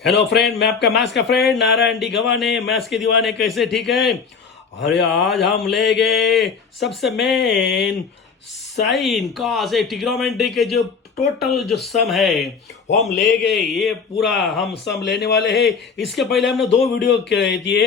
Hello friend, मैं आपका maths का फ्रेंड नारायण डी गवाने। मैथ्स के दीवाने कैसे? ठीक है। अरे आज हम ले गए सबसे मेन साइन कॉस ट्रिग्नोमेट्री के जो टोटल जो सम है वो हम ले गए। ये पूरा हम सम लेने वाले हैं। इसके पहले हमने दो वीडियो दिए।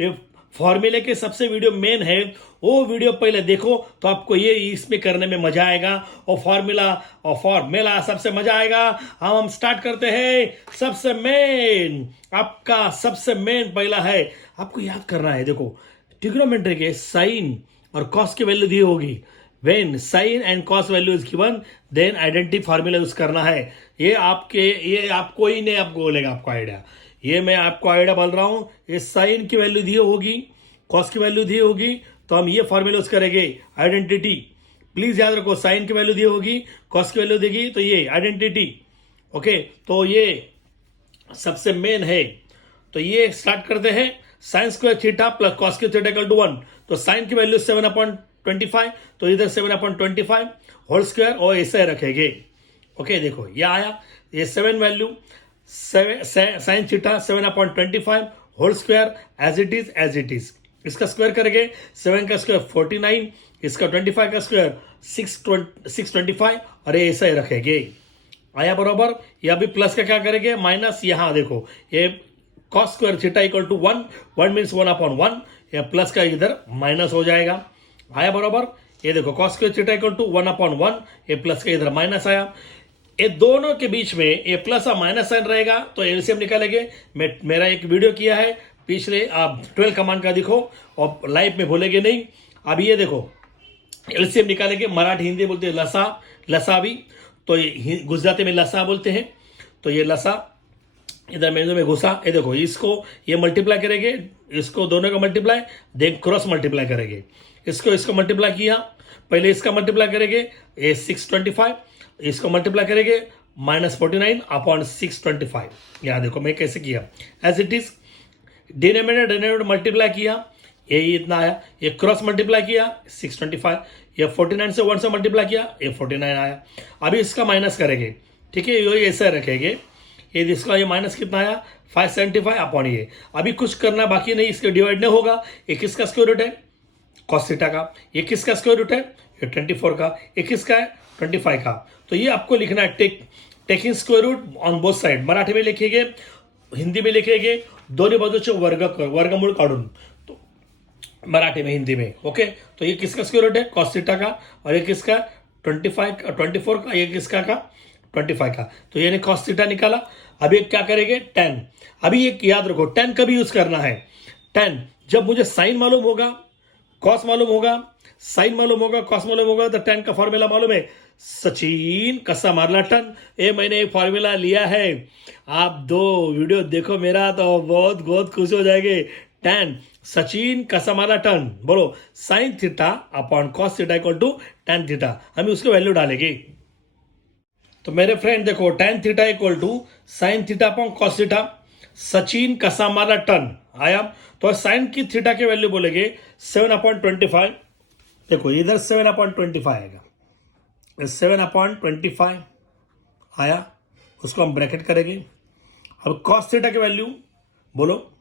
ये फॉर्मूले के सबसे वीडियो मेन है, वो वीडियो पहले देखो तो आपको ये इसमें करने में मजा आएगा। और फॉर्मूला सबसे मजा आएगा। हम स्टार्ट करते हैं। सबसे मेन आपका सबसे मेन पहला है, आपको याद करना है। देखो, ट्रिग्नोमेट्री के साइन और कॉस की वैल्यू दी होगी। When sine and cos value is given then identity formula use करना है। ये आपको ही नहीं आपको बोलेगा आपको आइडिया। ये मैं आपको आइडिया बोल रहा हूं। ये साइन की वैल्यू दी होगी, कॉस की वैल्यू दी होगी, तो हम ये फॉर्मूला यूज करेंगे आइडेंटिटी। प्लीज याद रखो, साइन की वैल्यू दी होगी, कॉस की वैल्यू देगी, तो ये आइडेंटिटी। ओके, तो ये सबसे मेन है। तो ये स्टार्ट करते हैं। Sine square theta plus cos square theta equal to 1। तो साइन की वैल्यू 7/25, तो इधर 7/25 होल स्क्वायर और ऐसे रखेंगे। ओके, देखो ये आया। ये 7 value sine theta 7/25 whole square as it is. इसका स्क्वायर करेंगे। 7 का स्क्वायर 49, इसका 25 का स्क्वायर 625 और ये ऐसा ही रखेंगे। आया बराबर। ये अभी प्लस का क्या करेंगे? माइनस। यहां देखो, ये cos square theta equal to 1 means 1/1। या प्लस का इधर माइनस हो जाएगा। आया बराबर। ये देखो, cos square theta equal to 1/1, ये प्लस का इधर माइनस आया। ये दोनों के बीच में ये प्लस और माइनस साइन रहेगा, तो एलसीएम निकालेंगे। मेरा एक वीडियो किया है पिछले, आप 12 कमांड का देखो और लाइव में भूलेंगे नहीं। अब ये देखो, एलसीएम निकालेंगे। मराठी हिंदी बोलते हैं लसा, लसा भी, तो गुजराती में लसा बोलते हैं। तो ये लसा इधर मेनू में घुसा। ये देखो, इसको ये मल्टीप्लाई करेंगे, इसको दोनों का मल्टीप्लाई, देन क्रॉस मल्टीप्लाई करेंगे। इसको मल्टीप्लाई किया, पहले इसका मल्टीप्लाई करेंगे, ये 625, इसको मल्टीप्लाई करेंगे -49/625। यहां देखो मैं कैसे किया, as it is. Denominator multiply किया, ये इतना आया। ये क्रॉस मल्टीप्लाई किया 625, ये 49 से 1 से मल्टीप्लाई किया, ये 49 आया। अभी इसका माइनस करेंगे, ठीक है, ये ऐसा रखेंगे। ये इसका ये माइनस कितना आया? 575 अपॉन ये। अभी कुछ करना बाकी नहीं, इसके डिवाइड नहीं होगा। ये किसका स्क्वायर रूट है? कॉस थीटा का। ये किसका स्क्वायर रूट है? ये 24 का। ये किसका है? 25 का। तो ये आपको लिखना है, taking square root on both side. Marathi में लिखेंगे, हिंदी में लिखेंगे, दोनों बाजूचे वर्गमूळ काढून। तो मराठी में, हिंदी में। ओके, तो ये किसका स्क्वायर रूट है? कॉस थीटा का। और ये किसका? 24 का। ये किसका का? 25 का। तो ये कॉस थीटा निकाला। अभी क्या करेंगे? tan। अभी एक याद रखो, tan कभी यूज करना है। tan जब मुझे साइन मालूम होगा, कॉस मालूम होगा, साइन मालूम होगा, कॉस मालूम होगा, तो tan का फॉर्मूला मालूम है। सचिन कसा मारला टन, ये मैंने एक फॉर्मूला लिया है। आप दो वीडियो देखो मेरा तो बहुत बहुत खुश हो जाएंगे। tan सचिन कसा मारला टन, बोलो sine theta upon cos theta equal to tan theta. हम उसको वैल्यू डालेंगे। तो मेरे फ्रेंड देखो, tan theta equal to sine theta upon cos theta. Sachin कसा मारा टन आया। तो साइन की थीटा की वैल्यू बोलेंगे 7/25। देखो इधर 7/25 आएगा, 7/25 आया, उसको हम ब्रैकेट करेंगे। अब कॉस थीटा की वैल्यू बोलो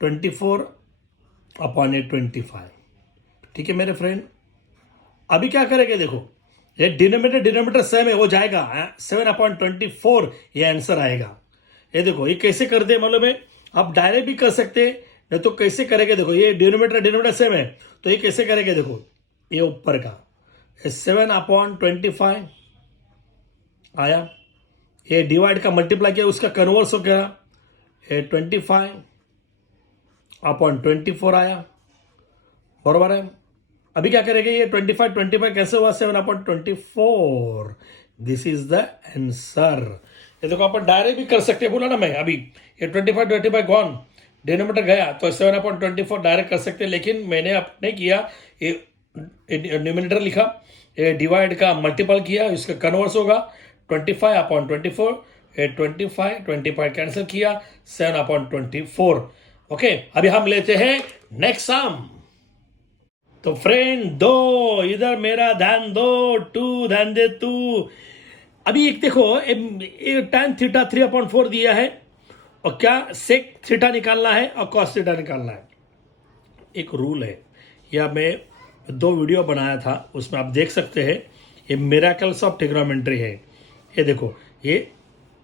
24/25। ठीक है मेरे फ्रेंड। अभी क्या करेंगे? देखो, ये डिनोमिनेटर सेम है, वो जाएगा 7/24, ये आंसर आएगा। ये देखो, ये कैसे कर दे मालूम है? आप डायरेक्ट भी कर सकते हैं, नहीं तो कैसे करेंगे? देखो, ये डिनोमिनेटर सेम है, तो ये कैसे करेंगे? देखो, ये ऊपर का 7/25 आया, ये डिवाइड का मल्टीप्लाई किया, उसका कन्वर्स हो गया, ये 25/24 आया। बराबर है। अभी क्या करेंगे? ये 25 कैसे हुआ? 7/24। This is the answer. ये देखो, अपन डायरेक्ट भी कर सकते हैं, बोला ना मैं अभी। ये 25 गॉन, डिनोमिनेटर गया, तो 7/24 डायरेक्ट कर सकते हैं, लेकिन मैंने अब नहीं किया। ये न्यूमिनेटर लिखा, ये डिवाइड का मल्टीपल किया, इसका कन्वर्स होगा 25/24। ये 25 कैंसिल किया, 7/24। ओके, अभी हम लेते हैं नेक्स्ट सम। तो फ्रेंड दो, इधर मेरा ध्यान दो, टू ध्यान दे तू। अभी एक देखो, tan थीटा 3/4 दिया है, और क्या सेक थीटा निकालना है और कॉस थीटा निकालना है। एक रूल है, या मैं 2 वीडियो बनाया था, उसमें आप देख सकते हैं। ये मिरेकल्स ऑफ ट्रिग्नोमेट्री है। ये देखो, ये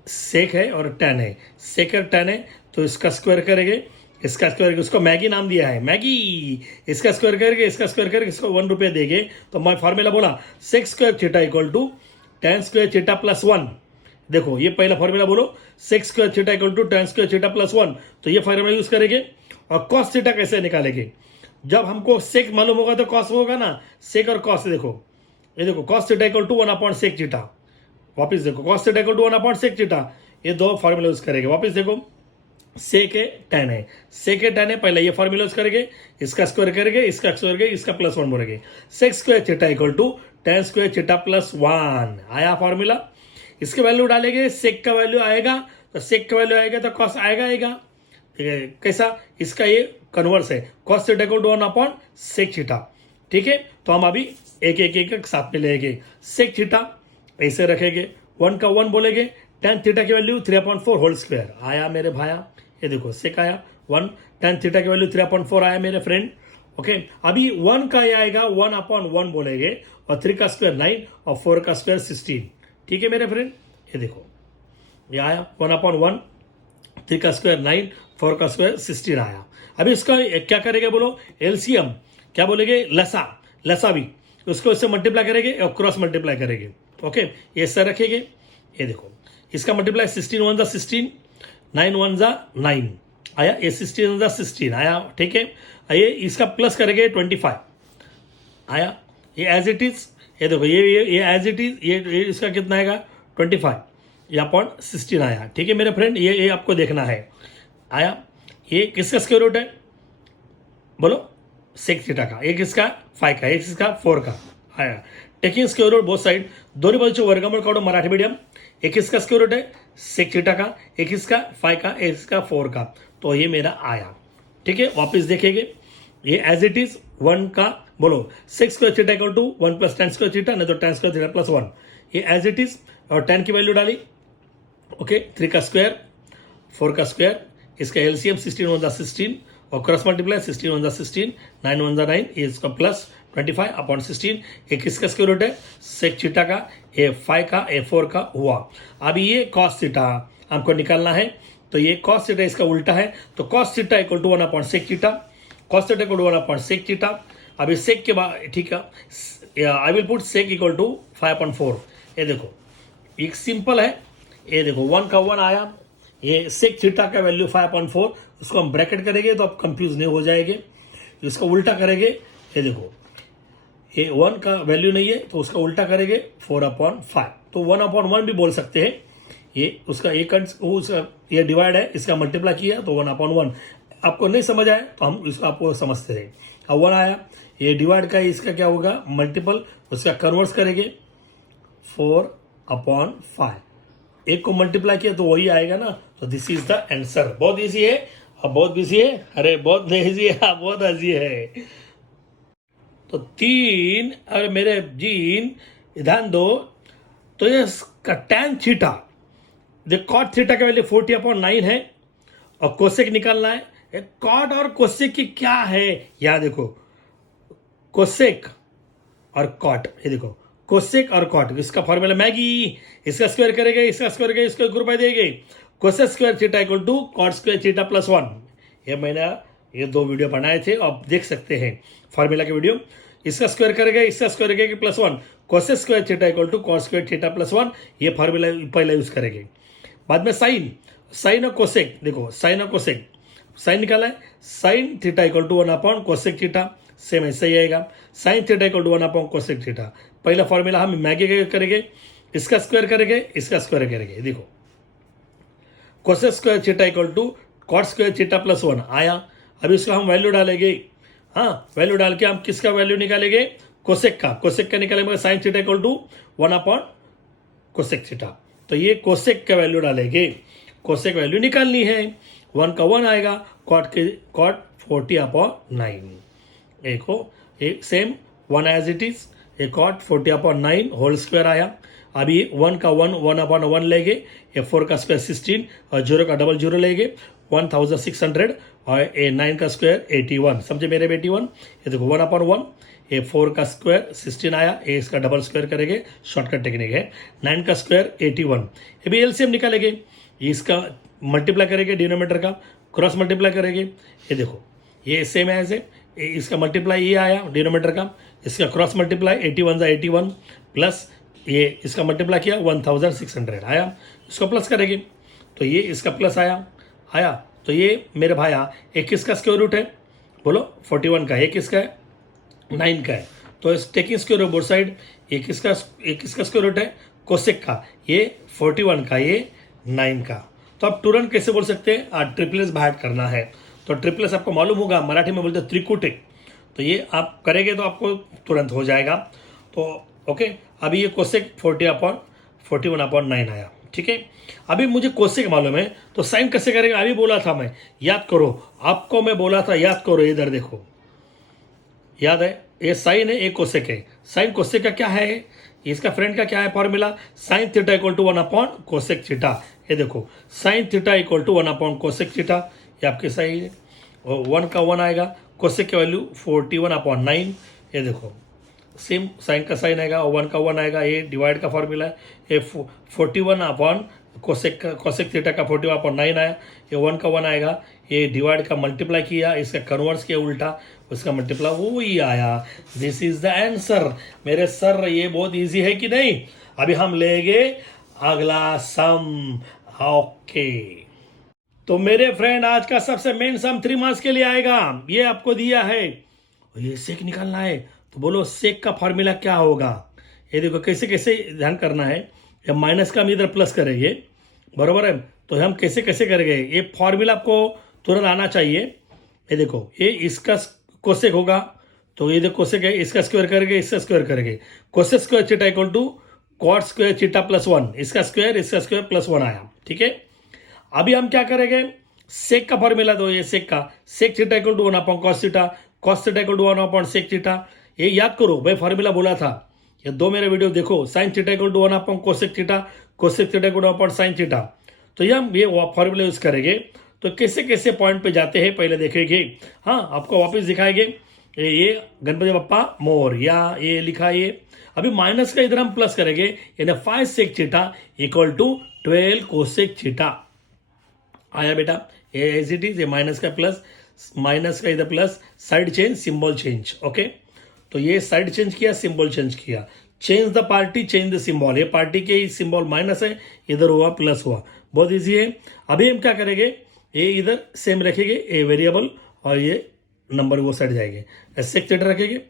सेक है और टैन है, सेक और टैन है, तो इसका स्क्वायर करेंगे, इसका स्क्वायर करके, उसको मैगी नाम दिया है, मैगी। इसका स्क्वायर करके, इसका स्क्वायर करके, इसको 1 रुपये देंगे, तो मैं फॉर्मूला बोला, sec square theta equal to tan square theta plus 1। देखो, ये पहला फॉर्मूला बोलो, sec square theta equal to tan square theta plus 1, तो ये फॉर्मूला यूज करेंगे। और कॉस थीटा कैसे निकालेंगे? जब हमको सेक मालूम होगा तो कॉस होगा ना, सेक और कॉस। देखो, ये देखो, cos theta equal to 1/sec theta. वापिस देखो, cos theta equal to 1/sec theta, ये 2 फॉर्मूला यूज करेंगे। वापिस देखो, सेक है टैन है, सेक है टैन है, पहले ये फॉर्मूला यूज करेंगे, इसका स्क्वायर करेंगे, इसका स्क्वायर करेंगे, इसका प्लस 1 बोलेंगे। Sec square theta equal to tan square theta plus 1 आया फॉर्मूला। इसके वैल्यू डालेंगे, सेक का वैल्यू आएगा, तो सेक का वैल्यू आएगा तो कॉस आएगा। ठीक है, कैसा? इसका ये कन्वर्स है, cos theta equal to 1/sec theta. ठीक है, तो हम अभी एक साथ में लेंगे। सेक थीटा ऐसे रखेंगे, 1 का 1 बोलेंगे, tan थीटा की वैल्यू 3/4 होल स्क्वायर आया मेरे भाया। ये देखो, सेक आया 1, tan थीटा की वैल्यू 3/4 आया मेरे फ्रेंड। ओके, अभी 1 का ये आएगा, 1/1 बोलेंगे, और 3 का स्क्वायर 9 और 4 का स्क्वायर 16। ठीक है मेरे फ्रेंड, ये देखो, ये आया 1/1, 3 का स्क्वायर 9, 4 का स्क्वायर 16 आया। अभी इसका क्या करेंगे बोलो, एलसीएम क्या बोलेंगे, लसा भी, उसको इससे मल्टीप्लाई करेंगे और क्रॉस मल्टीप्लाई करेंगे। ओके, ये सर रखेंगे। ये देखो, इसका मल्टीप्लाई 16 1 16, 9 1 9 आया, ये 16 1 16 आया। ठीक है, ये इसका प्लस करेंगे 25 आया, ये एज इट इज। ये देखो, ये एज इट इज, ये इसका कितना आएगा 25, ये अपॉन 16 आया। ठीक है मेरे फ्रेंड, ये आपको देखना है। आया, ये किसका स्क्वायर रूट है बोलो, सेक थीटा का, एक इसका 5 का, एक इसका 4 का आया। Taking square root both side, दोन्ही बाजूचे वर्गमूळ काढू मराठी मीडियम। एक इसका स्क्वायर रूट है सेक थीटा का, एक इसका 5 का, एक इसका 4 का, तो ये मेरा आया। ठीक है, वापस देखेंगे, ये एज इट इज 1 का बोलो, sec square theta equal to 1 + tan square theta, नहीं तो tan स्क्वायर थीटा प्लस 1, ये एज इट इज, और tan की वैल्यू डाली। ओके, 3 का स्क्वायर, 4 का स्क्वायर, इसका एलसीएम 16 1 16, और क्रॉस मल्टीप्लाई 16 1 16, 9 1 9, ये इसका प्लस 25/16। एक इसका स्क्वायर रूट है सेक थीटा का, ए 5 का, ए 4 का हुआ। अभी ये कॉस थीटा हमको निकालना है, तो ये कॉस थीटा इसका उल्टा है, तो cos theta equal to 1/sec theta, cos theta equal to 1/sec theta. अभी सेक के बाद, ठीक है, I will put sec equal to 5/4। ये देखो, एक सिंपल है, ये देखो 1 का 1 आया, ये सेक थीटा का वैल्यू 5/4, उसको हम ब्रैकेट करेंगे तो आप कंफ्यूज नहीं हो जाएंगे। इसका उल्टा करेंगे, ये देखो, ये 1 का वैल्यू नहीं है तो उसका उल्टा करेंगे 4/5, तो 1/1 भी बोल सकते हैं। ये उसका ये डिवाइड है, इसका मल्टीप्लाई किया तो 1/1। आपको नहीं समझ आया तो हम इसको आपको समझते रहे। अब 1 आया, ये डिवाइड का इसका क्या होगा मल्टीपल, उसका कन्वर्स करेंगे 4/5, एक को मल्टीप्लाई किया तो वही आएगा ना, तो दिस इज द आंसर। बहुत इजी है, अब बहुत बिजी है, अरे बहुत इजी है, बहुत इजी है। तो 3, अरे मेरे जीन ध्यान दो, तो ये tan थीटा, कॉट थीटा का वैल्यू 40/9 है, और कोसेक निकालना है। कॉट और कोसेक की क्या है, यहां देखो, कोसेक और कॉट, ये देखो, कोसेक और कॉट, इसका फॉर्मूला मैगी, इसका स्क्वायर करेंगे, इसका स्क्वायर करेंगे, इसको 1 रुपये देंगे। Cosec square theta equal to cot square theta plus 1। ये मैंने ये 2 वीडियो बनाए थे, आप देख सकते हैं फॉर्मूला के वीडियो। इसका स्क्वायर करेंगे, इसका स्क्वायर करेंगे plus 1, cosec square theta equal to cot square theta plus 1, ये फॉर्मूला पहले यूज करेंगे। बाद में साइन और कोसेक, देखो साइन और कोसेक, साइन निकाला है, sine theta equal to one by cosec theta, same ऐसा ही आएगा। Sine theta equal to one by cosec theta, पहला फॉर्मूला हम मैगी करेंगे, इसका स्क्वायर करेंगे, इसका स्क्वायर करेंगे। देखो, cosec square theta equal to cot square theta plus 1 आया। अभी उसका हम वैल्यू डालेंगे, हाँ, वैल्यू डाल के हम किसका वैल्यू निकालेंगे, कोसेक का निकालेंगे, sine theta equal to one by cosec theta, तो ये कोसेक का वैल्यू डालेंगे, कोसेक वैल्यू निकालनी है। 1 का 1 आएगा, कॉट 40/9, एक सेम 1 एज इट इज, एक कॉट 40/9 होल स्क्वायर आया। अभी 1 का 1 1/1 लेंगे, ये 4 का स्क्वायर 16 और 0 का डबल 0 लेंगे 1600 और ए 9 का स्क्वायर 81, समझे मेरे बेटी 1। ये देखो 1/1, ये 4 का स्क्वायर 16 आया, ये इसका डबल स्क्वायर करेंगे, शॉर्टकट टेक्निक है। 9 का स्क्वायर 81, ये भी एलसीएम निकालेंगे, इसका मल्टीप्लाई करेंगे डिनोमिनेटर का, क्रॉस मल्टीप्लाई करेंगे, ये देखो ये सेम है ऐसे, इसका मल्टीप्लाई ये आया डिनोमिनेटर का, इसका क्रॉस मल्टीप्लाई 81 × 81 प्लस ये इसका मल्टीप्लाई किया 1600 आया, इसको प्लस करेंगे तो ये इसका प्लस आया तो ये मेरे भाया एक किसका स्क्वायर रूट है, बोलो 41 का, एक किसका है 9 का है, तो इस taking square root both side, एक किसका स्क्वायर रूट है कोसेक का, ये 41 का, ये 9 का। तो आप तुरंत कैसे बोल सकते हैं, ट्रिपलेस बाहर करना है, तो ट्रिपलेस आपको मालूम होगा, मराठी में बोलते हैं त्रिकुटिक, तो ये आप करेंगे तो आपको तुरंत हो जाएगा। तो ओके, अभी ये कोसेक 41/9 आया, ठीक है। अभी मुझे कोसेक मालूम है तो साइन कैसे करेंगे, अभी बोला था मैं, याद करो, आपको मैं बोला था याद करो, इधर देखो, याद है, ये साइन है, ये कोसेक है। साइन कोसेक का क्या है, इसका फ्रेंड का क्या है formula, sine theta equal to 1 cosec theta. ये देखो sine theta equal to 1 cosec theta, ये आपके सही है, और 1 का 1 आएगा, कोसेक की वैल्यू 41/9। ये देखो सेम साइन का साइन आएगा, 1 का 1 आएगा, ये डिवाइड का फॉर्मूला है, ये 41 कोसेक थीटा का 41/9 आया, ये 1 का 1 आएगा, ये डिवाइड का मल्टीप्लाई किया, इसका कन्वर्स किया उल्टा, उसका मल्टीप्लाई वो ही आया। दिस इज द आंसर मेरे सर, ये बहुत इजी है कि नहीं। अभी हम लेंगे अगला सम, ओके। तो मेरे फ्रेंड आज का सबसे मेन सम 3 मार्क्स के लिए आएगा, ये आपको दिया है, ये सेक निकालना है, तो बोलो सेक का फॉर्मूला क्या होगा। ये देखो कैसे कैसे ध्यान करना है, ये माइनस का हम इधर प्लस करेंगे, बरोबर है, तो हम कैसे कैसे करेंगे, ये फॉर्मूला आपको तुरंत आना चाहिए। ये देखो ये इसका कोसेक होगा, तो ये देखो कोसेक है, इसका स्क्वायर करेंगे, इसका स्क्वायर करेंगे, cosec square theta equal to cot square theta plus 1, इसका स्क्वायर प्लस 1 आया, ठीक है। अभी हम क्या करेंगे, सेक का फॉर्मूला, दो ये सेक का, sec theta equal to 1 cos theta, cos theta equal to 1 sec theta, ये याद करो भाई, फॉर्मूला बोला था, ये दो मेरे वीडियो देखो, sine theta equal to 1 cosec theta, cosec theta equal to 1 sine theta, तो ये फॉर्मूला यूज करेंगे। तो कैसे कैसे पॉइंट पे जाते हैं पहले देखेंगे, हाँ आपको वापस दिखाएंगे, ये गणपति बप्पा मोर, या ये लिखा, ये अभी माइनस का इधर हम प्लस करेंगे, यानी 5 sec theta equal to 12 cosec theta आया बेटा, ये एज इट इज, ये माइनस का प्लस, माइनस का इधर plus, side change symbol change, okay. तो ये साइड चेंज किया, सिंबल चेंज किया, change the party change the symbol, ये पार्टी के सिंबल माइनस है, इधर हुआ प्लस हुआ, बहुत इजी है। अभी हम क्या करेंगे, ये इधर सेम रखेंगे, ये वेरिएबल और ये नंबर वो साइड जाएंगे, सेक थीटा रखेंगे,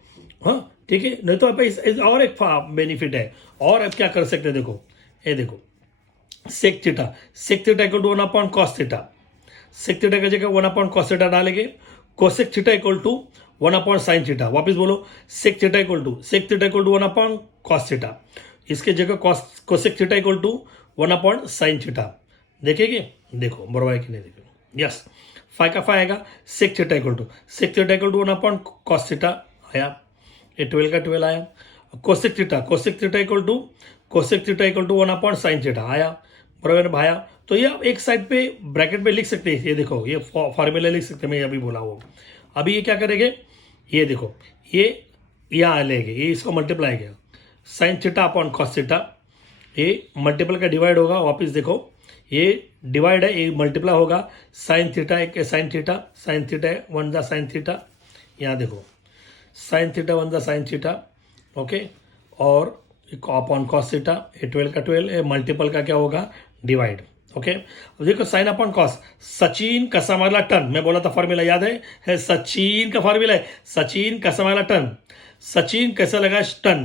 हाँ ठीक है। नहीं तो आप और एक बेनिफिट है, और अब क्या कर सकते हैं, देखो ये देखो sec theta equal to 1 cos theta, sec theta की जगह 1 कॉस थीटा डालेंगे, cosec theta equal to 1 sine theta, वापिस बोलो sec theta equal to 1 cos theta, इसके जगह cosec theta equal to 1 sine theta, देखेंगे, देखो बराबर है कि नहीं, देखो यस, 5 का 5 आएगा, sec theta equal to 1 cos theta आया, ये 12 का 12 आया, cosec theta equal to 1 sine theta आया, बराबर है भाया। तो ये आप एक साइड पे ब्रैकेट में लिख सकते हैं, ये देखो ये फॉर्मूला लिख सकते हैं, मैं अभी बोला वो। अभी ये क्या करेंगे, ये देखो ये यहाँ लेंगे, ये इसको मल्टीप्लाई किया, sign theta upon cos theta, ये मल्टीपल का डिवाइड होगा, वापस देखो ये डिवाइड है, ये मल्टीप्लाई होगा, साइन थीटा एक साइन थीटा 1 दा साइन थीटा, यहाँ देखो साइन थीटा 1 दा साइन थीटा, ओके, और अपॉन कॉस थीटा, ये 12 का 12, ये मल्टीपल का क्या होगा डिवाइड, ओके। देखो साइन अपॉन कॉस, सचिन कसा मारला टन, मैं बोला था फॉर्मूला याद है सचिन का फॉर्मूला है, सचिन कसा मारला टन, सचिन कैसा लगा टन,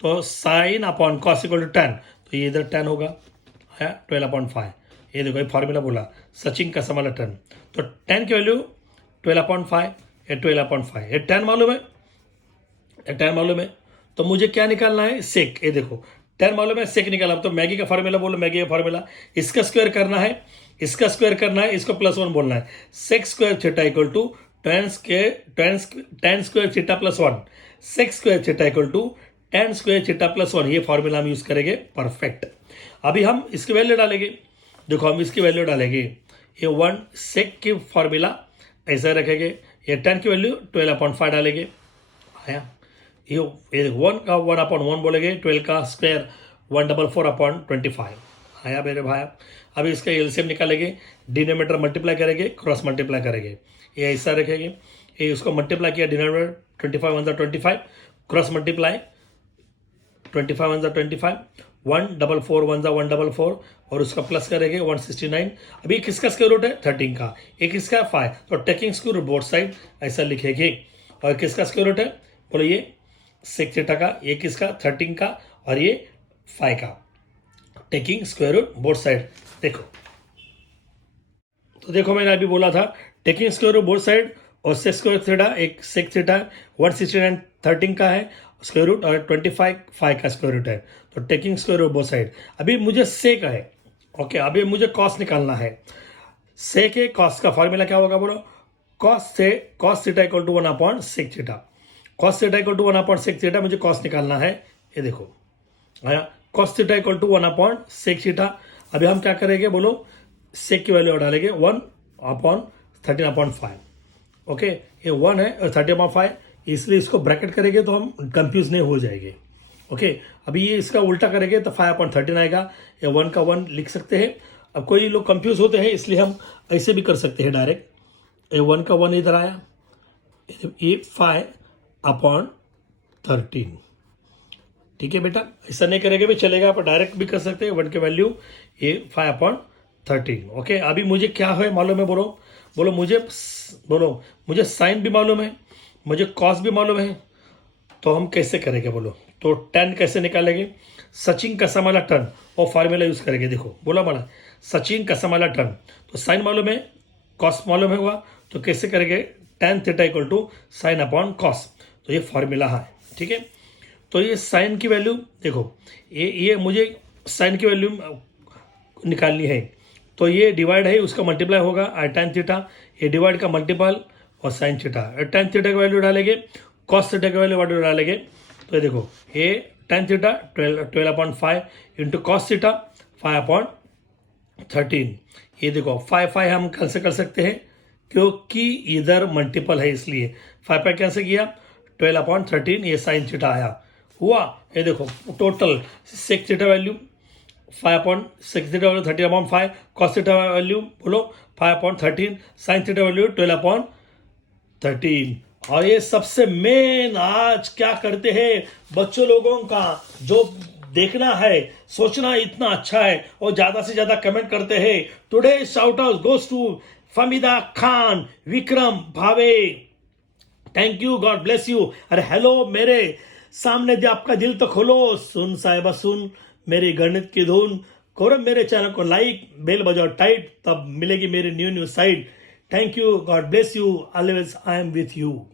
तो sine upon cos equal to tan, तो ये इधर 10 होगा, 12/5, ये देखो ये फॉर्मूला बोला सचिन कसा मारला टन, तो 10 की वैल्यू 12/5, ये 12/5, ये 10 मालूम है, तो मुझे क्या निकालना है, सेक, ये देखो 10 मालूम है, सेक निकाला, तो मैगी का फॉर्मूला बोलो, मैगी का फॉर्मूला, इसका स्क्वायर करना है, इसको प्लस 1 बोलना है, sec square theta equal to tan square theta plus 1, sec square theta equal to tan square theta plus 1, ये फॉर्मूला हम यूज करेंगे, परफेक्ट। अभी हम इसकी वैल्यू डालेंगे, देखो हम इसकी वैल्यू डालेंगे, ये 1 सेक की फॉर्मूला ऐसा रखेंगे, ये tan की वैल्यू 12/5 डालेंगे, आया। ये 1 का 1/1 बोलेंगे, 12 का स्क्वायर 144/25 आया मेरे भाई। अभी इसका एलसीएम निकालेंगे, डिनोमिनेटर मल्टीप्लाई करेंगे, क्रॉस मल्टीप्लाई करेंगे, ये ऐसा रखेंगे, ये उसको मल्टीप्लाई किया, डिनोमिनेटर 25 1 25, क्रॉस मल्टीप्लाई 25 1 25, 144 1 144 और उसका प्लस करेंगे 169। अभी किसका स्क्वायर रूट है? 13 का। ये किसका? 5। तो taking square root both side ऐसा लिखेंगे। और किसका स्क्वायर रूट है? बोलो ये सेक थीटा का, ये किसका? 13 का, और ये 5 का। Taking square root both side. देखो तो देखो मैंने अभी बोला था taking square root both side, और सेक स्क्वायर थीटा, एक सेक थीटा 169 13 का है स्क्वायर रूट, और 25 5 का स्क्वायर रूट है। तो taking square root both side. अभी मुझे सेक है, ओके, अभी मुझे कॉस निकालना है। सेक है, कॉस का फॉर्मूला क्या होगा बोलो? Cos theta equal to one by sec theta. Cos theta equal to one by sec theta, मुझे कॉस निकालना है। ये देखो आया, cos theta equal to one by sec theta. अभी हम क्या करेंगे बोलो? सेक की वैल्यू डालेंगे 1/13/5। ओके, ये 1 है और 30/5, इसलिए इसको ब्रैकेट करेंगे तो हम कंफ्यूज नहीं हो जाएंगे। ओके, अभी ये इसका उल्टा करेंगे तो 5/13 आएगा। ये 1 का 1 लिख सकते हैं। अब कोई लोग कंफ्यूज होते हैं, इसलिए हम ऐसे भी कर सकते हैं डायरेक्ट। ये 1 का 1 इधर आया, ये 5/13। ठीक है बेटा, ऐसा नहीं करेंगे भी चलेगा, आप डायरेक्ट भी कर सकते हैं। 1 की वैल्यू ये 5/13। ओके, अभी मुझे क्या है मालूम है बोलो? बोलो मुझे साइन भी मालूम है, मुझे कॉस भी मालूम है। तो हम कैसे करेंगे बोलो? तो tan कैसे निकालेंगे? सचिन कसमाला टन, वो फार्मूला यूज करेंगे। देखो बोला मला सचिन कसमाला टन, तो साइन मालूम है, कॉस मालूम है हुआ, तो कैसे करेंगे? tan theta equal to sine upon cos. तो ये फार्मूला है, ठीक है। तो ये साइन की वैल्यू देखो, ये मुझे साइन की वैल्यू निकालनी है, तो ये डिवाइड है, उसका मल्टीप्लाई होगा tan थीटा, ये डिवाइड का मल्टीपल और साइन थीटा। tan थीटा की वैल्यू डालेंगे, कॉस थीटा की वैल्यू डालेंगे। तो ये देखो, ये tan theta 12/5 into cos theta 5/13। ये देखो 5 हम कैंसिल कर सकते हैं क्योंकि इधर मल्टीपल है, इसलिए 5 कैसे किया? 12/13, ये साइन थीटा आया हुआ। ये देखो total sec theta value 5/6 theta value 13/5, cos theta value बोलो 5/13, साइन थीटा वैल्यू 12/13। और ये सबसे मेन आज क्या करते हैं बच्चों लोगों का जो देखना है, सोचना इतना अच्छा है और ज्यादा से ज्यादा कमेंट करते हैं। Today shout out goes to Fahmida Khan, Vikram Bhave, thank you, God bless you. अरे हेलो, मेरे सामने जो आपका दिल तो खोलो, सुन साहिबा सुन मेरी गणित की धुन, करो मेरे चैनल को लाइक, बेल बजाओ टाइट, तब मिलेगी मेरी new side. Thank you, God bless you, always I am with you.